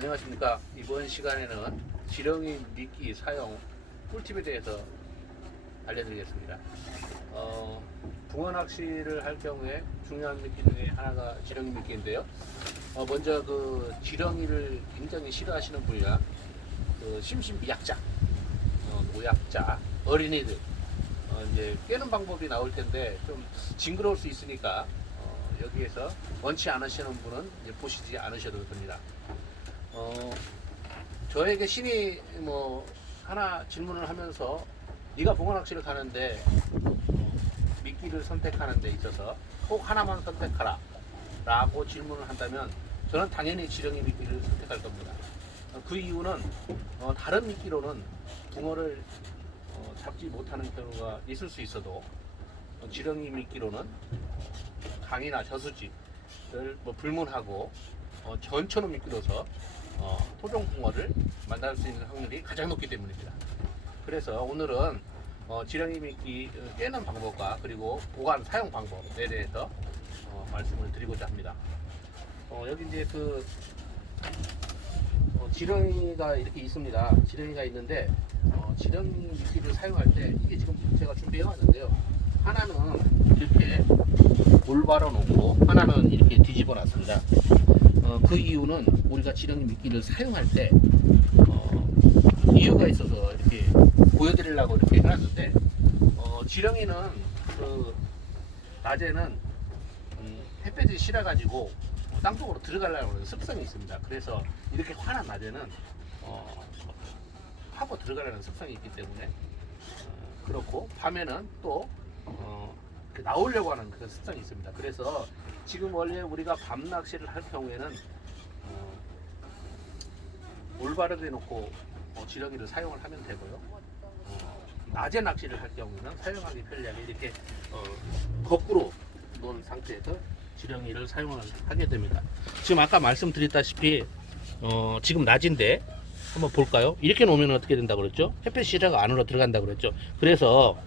안녕하십니까. 이번 시간에는 지렁이 미끼 사용 꿀팁에 대해서 알려드리겠습니다. 붕어 낚시를 할 경우에 중요한 미끼 중에 하나가 지렁이 미끼인데요. 먼저 그 지렁이를 굉장히 싫어하시는 분이나 그 심신미약자, 노약자, 어린이들 이제 깨는 방법이 나올 텐데 좀 징그러울 수 있으니까 여기에서 원치 않으시는 분은 이제 보시지 않으셔도 됩니다. 저에게 신이 하나 질문을 하면서 네가 붕어 낚시를 가는데 미끼를 선택하는 데 있어서 꼭 하나만 선택하라 라고 질문을 한다면 저는 당연히 지렁이 미끼를 선택할 겁니다. 그 이유는 다른 미끼로는 붕어를 잡지 못하는 경우가 있을 수 있어도 지렁이 미끼로는 강이나 저수지를 불문하고 전천후 미끼로서 토종 붕어를 만날 수 있는 확률이 가장 높기 때문입니다. 그래서 오늘은 지렁이 미끼 깨는 방법과 그리고 보관 사용 방법에 대해서 말씀을 드리고자 합니다. 여기 이제 그 지렁이가 이렇게 있습니다. 지렁이가 있는데 지렁이 미끼를 사용할 때 이게 지금 제가 준비해 왔는데요. 하나는 이렇게 올바로 놓고 하나는 이렇게 뒤집어 놨습니다. 그 이유는 우리가 지렁이 미끼를 사용할 때 이유가 있어서 이렇게 보여드리려고 이렇게 해놨는데 지렁이는 그 낮에는 햇볕이 싫어가지고 땅속으로 들어가려고 하는 습성이 있습니다. 그래서 이렇게 환한 낮에는 파고 들어가려는 습성이 있기 때문에 그렇고 밤에는 또 나오려고 하는 그런 습성이 있습니다. 그래서 지금 원래 우리가 밤 낚시를 할 경우에는 올바르게 놓고 지렁이를 사용을 하면 되고요. 낮에 낚시를 할 경우는 사용하기 편리하게 이렇게 거꾸로 놓은 상태에서 지렁이를 사용을 하게 됩니다. 지금 아까 말씀드렸다시피 지금 낮인데 한번 볼까요? 이렇게 놓으면 어떻게 된다고 그랬죠? 햇볕 시야가 안으로 들어간다고 그랬죠? 그래서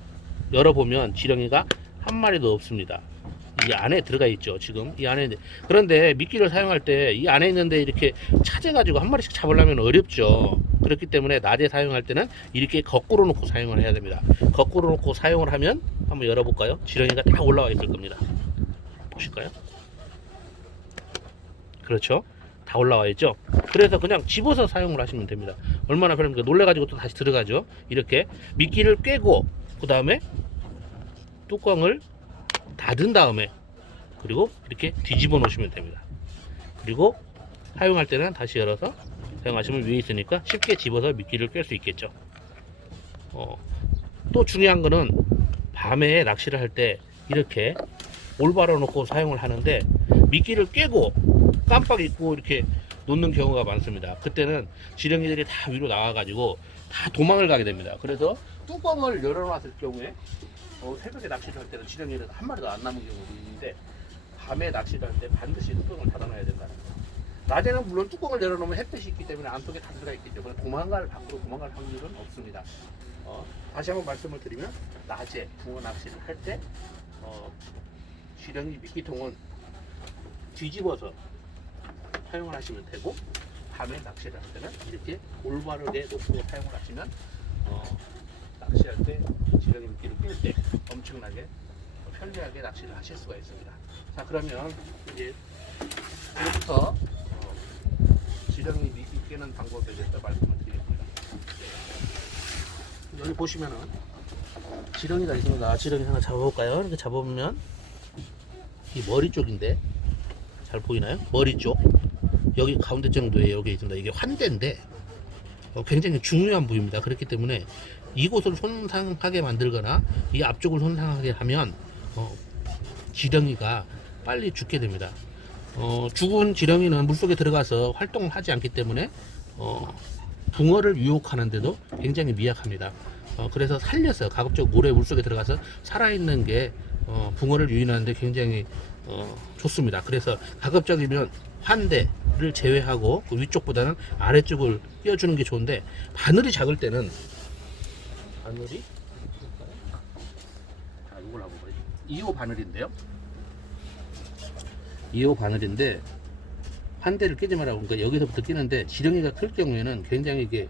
열어보면 지렁이가 한 마리도 없습니다. 이 안에 들어가 있죠. 지금 이 안에. 그런데 미끼를 사용할 때 이 안에 있는데 이렇게 찾아가지고 한 마리씩 잡으려면 어렵죠. 그렇기 때문에 낮에 사용할 때는 이렇게 거꾸로 놓고 사용을 해야 됩니다. 거꾸로 놓고 사용을 하면 한번 열어볼까요? 지렁이가 다 올라와 있을 겁니다. 보실까요? 그렇죠. 다 올라와 있죠. 그래서 그냥 집어서 사용을 하시면 됩니다. 얼마나 편합니까? 놀래가지고 또 다시 들어가죠. 이렇게 미끼를 꿰고 그 다음에 뚜껑을 닫은 다음에 그리고 이렇게 뒤집어 놓으시면 됩니다. 그리고 사용할 때는 다시 열어서 사용하시면 위에 있으니까 쉽게 집어서 미끼를 꿰 수 있겠죠. 또 중요한 거는 밤에 낚시를 할 때 이렇게 올바로 놓고 사용을 하는데 미끼를 꿰고 깜빡 잊고 이렇게 놓는 경우가 많습니다. 그때는 지렁이들이 다 위로 나와가지고 다 도망을 가게 됩니다. 그래서 뚜껑을 열어놨을 경우에 새벽에 낚시를 할 때는 지렁이를 한 마리도 안 남은 경우도 있는데 밤에 낚시를 할 때 반드시 뚜껑을 닫아놔야 된다는 거예요. 낮에는 물론 뚜껑을 열어놓으면 햇빛이 있기 때문에 안쪽에 다 들어가 있기 때문에 밖으로 도망갈 확률은 없습니다. 다시 한번 말씀을 드리면 낮에 붕어 낚시를 할 때 지렁이 미끼통은 뒤집어서 사용을 하시면 되고 밤에 낚시를 할 때는 이렇게 올바르게 놓고 사용을 하시면 낚시할 때 지렁이 미끼를 낄 때 엄청나게 편리하게 낚시를 하실 수가 있습니다. 자, 그러면 이제 지금부터 지렁이 미끼 끼는 방법에 대해서 말씀을 드리겠습니다. 여기 보시면은 지렁이가 있습니다. 지렁이 하나 잡아볼까요? 이렇게 잡아보면 이 머리 쪽인데 잘 보이나요? 머리 쪽 여기 가운데 정도에 여기 있습니다. 이게 환대인데 굉장히 중요한 부위입니다. 그렇기 때문에 이곳을 손상하게 만들거나 이 앞쪽을 손상하게 하면 지렁이가 빨리 죽게 됩니다. 죽은 지렁이는 물속에 들어가서 활동을 하지 않기 때문에 붕어를 유혹하는데도 굉장히 미약합니다. 그래서 살려서 가급적 물속에 들어가서 살아있는 게 붕어를 유인하는데 굉장히 좋습니다. 그래서 가급적이면 환대를 제외하고 그 위쪽보다는 아래쪽을 띄워주는 게 좋은데 바늘이 작을 때는 바늘이 자, 이걸 한번 보여요. 2호 바늘인데요. 2호 바늘인데 환대를 끼지 말라고. 그러니까 여기서부터 끼는데 지렁이가 클 경우에는 굉장히 이게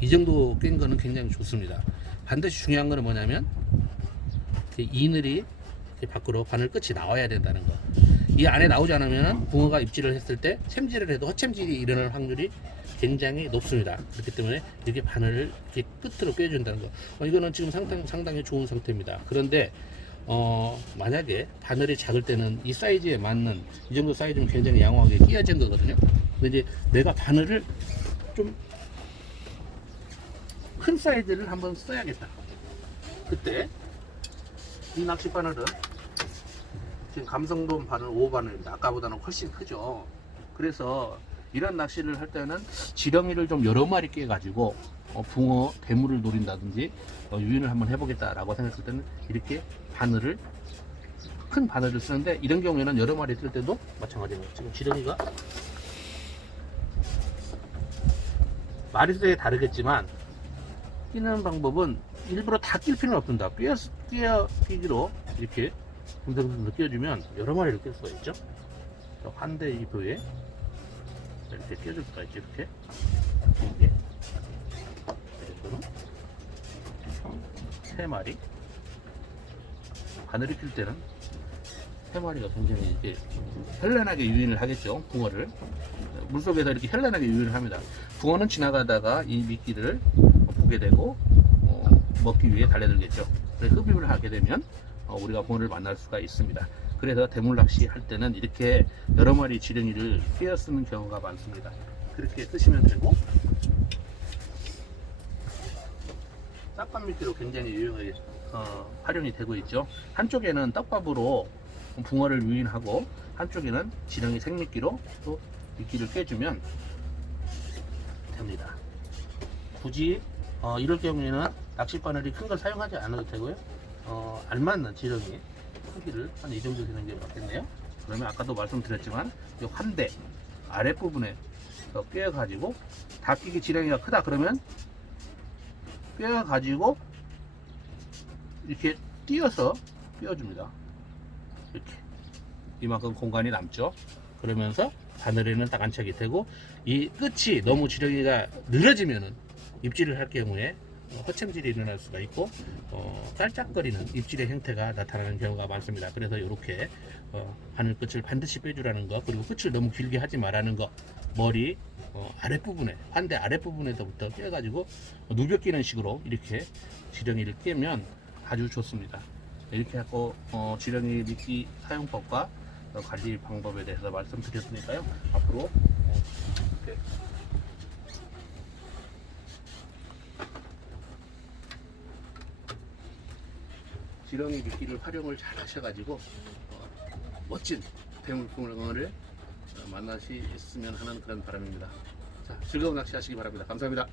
이 정도 낀 거는 굉장히 좋습니다. 반드시 중요한 거는 뭐냐면 이늘이 밖으로 바늘 끝이 나와야 된다는 거. 이 안에 나오지 않으면 붕어가 입질을 했을 때 챔질을 해도 허챔질이 일어날 확률이 굉장히 높습니다. 그렇기 때문에 이렇게 바늘을 이렇게 끝으로 꿰준다는 거. 이거는 지금 상당히 좋은 상태입니다. 그런데 만약에 바늘이 작을 때는 이 사이즈에 맞는 이 정도 사이즈면 굉장히 양호하게 끼어진 거거든요. 근데 이제 내가 바늘을 좀 큰 사이즈를 한번 써야겠다. 그때 이 낚시 바늘은 지금 감성돔 바늘 5바늘입니다. 아까보다는 훨씬 크죠. 그래서 이런 낚시를 할 때는 지렁이를 좀 여러 마리 깨 가지고 붕어, 대물을 노린다든지 유인을 한번 해보겠다라고 생각했을 때는 이렇게 바늘을 큰 바늘을 쓰는데, 이런 경우에는 여러 마리 뜰 때도 마찬가지입니다. 지금 지렁이가 마리수에 다르겠지만 끼는 방법은 일부러 다 낄 필요는 없습니다. 끼기로 이렇게 듬성듬성 끼워주면 여러 마리를 낄 수가 있죠. 환대 이브에 이렇게 끼워줄 수가 있죠. 이렇게 이게 그래서는 총 3마리, 바늘이 낄 때는 3마리가 굉장히 이제 현란하게 유인을 하겠죠. 붕어를 물속에서 이렇게 현란하게 유인을 합니다. 붕어는 지나가다가 이 미끼를 보게 되고 먹기 위해 달려들겠죠. 그래서 흡입을 하게 되면 우리가 붕어를 만날 수가 있습니다. 그래서 대물 낚시 할 때는 이렇게 여러 마리 지렁이를 끼어 쓰는 경우가 많습니다. 그렇게 쓰시면 되고, 싹감 미끼로 굉장히 유용하게 활용이 되고 있죠. 한쪽에는 떡밥으로 붕어를 유인하고 한쪽에는 지렁이 생미끼로 또 미끼를 꿰주면 됩니다. 굳이 이럴 경우에는 낚시 바늘이 큰 걸 사용하지 않아도 되고요. 알맞는 지렁이 크기를 한 이 정도 되는 게 맞겠네요. 그러면 아까도 말씀드렸지만 이 환대 아랫부분에 꿰어 가지고, 다 끼기 지렁이가 크다 그러면 꿰어 가지고 이렇게 띄어서 꿰어줍니다. 이렇게 이만큼 공간이 남죠. 그러면서 바늘에는 딱 안착이 되고, 이 끝이 너무 지렁이가 늘어지면은 입질을 할 경우에 허챔질이 일어날 수가 있고 깔짝거리는 입질의 형태가 나타나는 경우가 많습니다. 그래서 이렇게 바늘 끝을 반드시 빼주라는 거, 그리고 끝을 너무 길게 하지 말라는 거, 머리 아랫부분에, 환대 아랫부분에서부터 껴가지고 누벼 끼는 식으로 이렇게 지렁이를 끼면 아주 좋습니다. 이렇게 하고 지렁이 미끼 사용법과 관리 방법에 대해서 말씀드렸으니까요. 앞으로 이렇게 지렁이 미끼를 활용을 잘 하셔가지고 멋진 대물붕어를 만나시으면 하는 그런 바람입니다. 자, 즐거운 낚시 하시기 바랍니다. 감사합니다.